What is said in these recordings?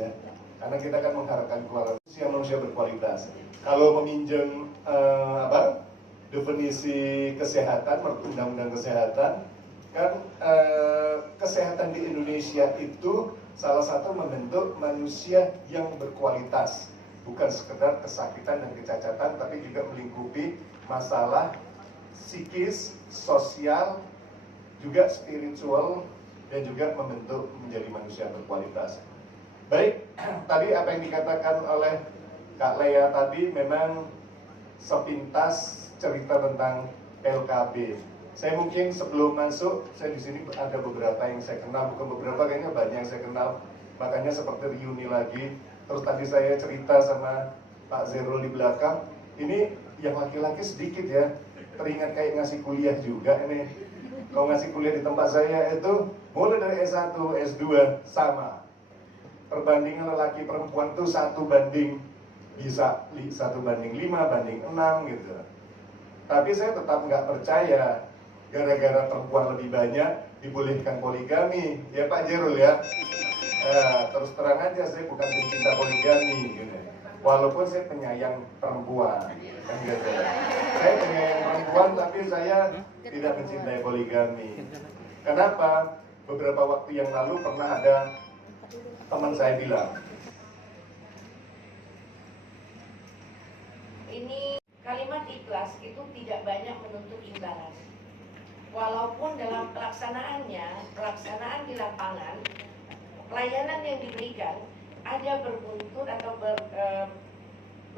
ya. Karena kita kan mengharapkan manusia berkualitas. Kalau meminjam definisi kesehatan, undang-undang kesehatan, kan kesehatan di Indonesia itu salah satu membentuk manusia yang berkualitas, bukan sekedar kesakitan dan kecacatan, tapi juga melingkupi masalah psikis, sosial, juga spiritual, dan juga membentuk menjadi manusia berkualitas. Baik, tadi apa yang dikatakan oleh Kak Lea tadi memang sepintas cerita tentang LKB. Saya mungkin sebelum masuk, saya di sini ada beberapa yang saya kenal, bukan beberapa, kayaknya banyak yang saya kenal. Makanya seperti reuni lagi. Terus tadi saya cerita sama Pak Zerul di belakang. Ini yang laki-laki sedikit ya, teringat kayak ngasih kuliah juga ini. Kalau ngasih kuliah di tempat saya itu mulai dari S1, S2 sama. Perbandingan lelaki perempuan tuh 1 banding, bisa 1 banding 5, banding 6 gitu. Tapi saya tetap nggak percaya gara-gara perempuan lebih banyak dibolehkan poligami, ya Pak Jerul ya. Terus terang aja saya bukan pencinta poligami gitu. Walaupun saya penyayang perempuan kan gitu. Saya penyayang perempuan tapi saya tidak mencintai poligami. Kenapa? Beberapa waktu yang lalu pernah ada teman saya bilang, ini kalimat ikhlas itu tidak banyak menuntut imbalan. Walaupun dalam pelaksanaan di lapangan, pelayanan yang diberikan ada berbuntut atau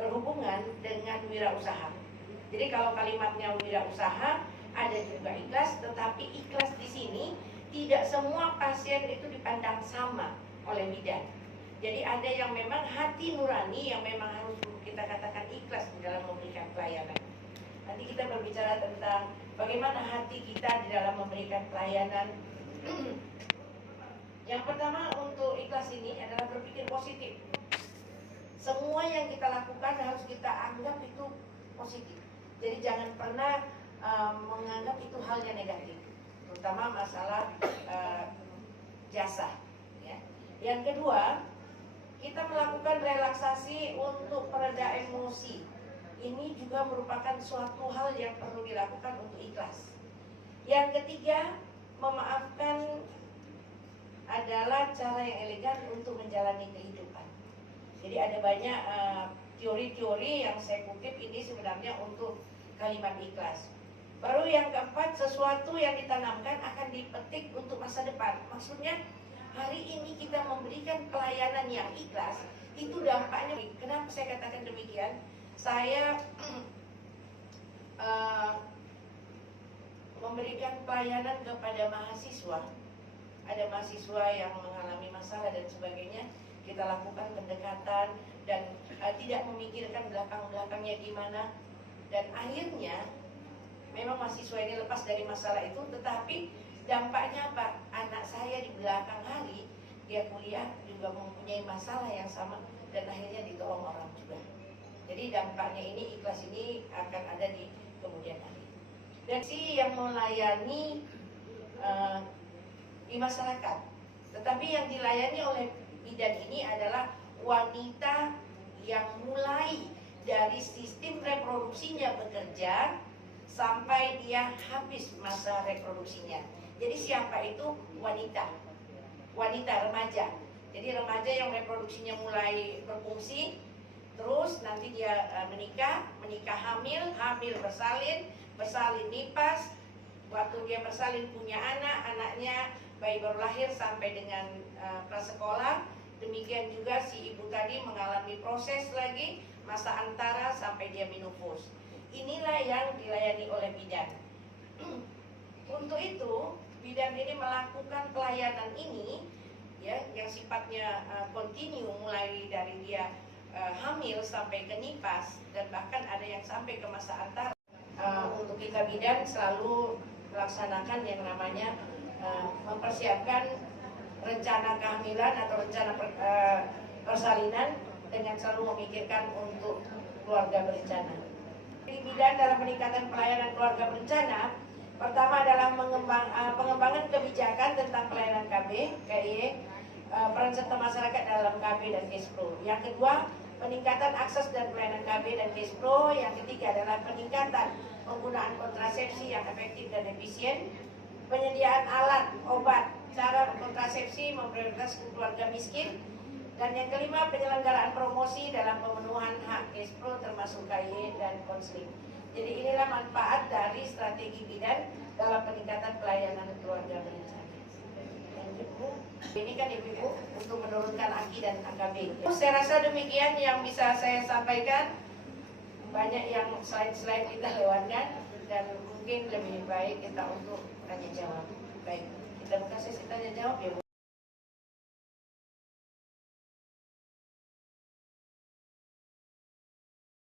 berhubungan dengan wirausaha. Jadi kalau kalimatnya wirausaha, ada juga ikhlas, tetapi ikhlas di sini tidak semua pasien itu dipandang sama oleh bidan. Jadi ada yang memang hati nurani yang memang harus kita katakan ikhlas di dalam memberikan pelayanan. Nanti kita berbicara tentang bagaimana hati kita di dalam memberikan pelayanan. Yang pertama untuk ikhlas ini adalah berpikir positif. Semua yang kita lakukan harus kita anggap itu positif. Jadi jangan pernah menganggap itu hal yang negatif, terutama masalah jasa. Ya. Yang kedua, kita melakukan relaksasi untuk pereda emosi. Ini juga merupakan suatu hal yang perlu dilakukan untuk ikhlas. Yang ketiga, memaafkan adalah cara yang elegan untuk menjalani kehidupan. Jadi ada banyak teori-teori yang saya kutip ini sebenarnya untuk kalimat ikhlas. Baru yang keempat, sesuatu yang ditanamkan akan dipetik untuk masa depan. Maksudnya hari ini kita memberikan pelayanan yang ikhlas, itu dampaknya. Kenapa saya katakan demikian? Saya memberikan pelayanan kepada mahasiswa. Ada mahasiswa yang mengalami masalah dan sebagainya. Kita lakukan pendekatan dan tidak memikirkan belakang-belakangnya gimana. Dan akhirnya memang mahasiswa ini lepas dari masalah itu, tetapi dampaknya apa? Anak saya di belakang hari dia kuliah juga mempunyai masalah yang sama dan akhirnya ditolong orang juga. Jadi dampaknya ini, ikhlas ini akan ada di kemudian hari. Dan si yang melayani di masyarakat, tetapi yang dilayani oleh bidan ini adalah wanita yang mulai dari sistem reproduksinya bekerja sampai dia habis masa reproduksinya. Jadi siapa itu? Wanita remaja. Jadi remaja yang reproduksinya mulai berfungsi, terus nanti dia menikah hamil bersalin nipas. Waktu dia bersalin punya anaknya bayi baru lahir sampai dengan prasekolah. Demikian juga si ibu tadi mengalami proses lagi masa antara sampai dia menopause. Inilah yang dilayani oleh bidan. Untuk itu, bidan ini melakukan pelayanan ini ya, yang sifatnya kontinu, mulai dari dia hamil sampai ke nipas, dan bahkan ada yang sampai ke masa antara. Untuk kita bidan selalu melaksanakan yang namanya mempersiapkan rencana kehamilan atau rencana persalinan dengan selalu memikirkan untuk keluarga berencana. Di bidan dalam peningkatan pelayanan keluarga berencana, pertama adalah pengembangan kebijakan tentang pelayanan KB, KIE, peran serta masyarakat dalam KB dan Kespro. Yang kedua, peningkatan akses dan pelayanan KB dan Kespro. Yang ketiga adalah peningkatan penggunaan kontrasepsi yang efektif dan efisien, penyediaan alat, obat, cara kontrasepsi memprioritaskan keluarga miskin, dan yang kelima penyelenggaraan promosi dalam pemenuhan hak Kespro termasuk KY dan konseling. Jadi inilah manfaat dari strategi bidan dalam peningkatan pelayanan keluarga berencana. Ini kan ibu-ibu untuk menurunkan AKI dan AKB. Saya rasa demikian yang bisa saya sampaikan. Banyak yang slide-slide kita lewatkan dan mungkin lebih baik kita untuk tanya jawab. Baik, kita buka sesi tanya jawab ya Bu.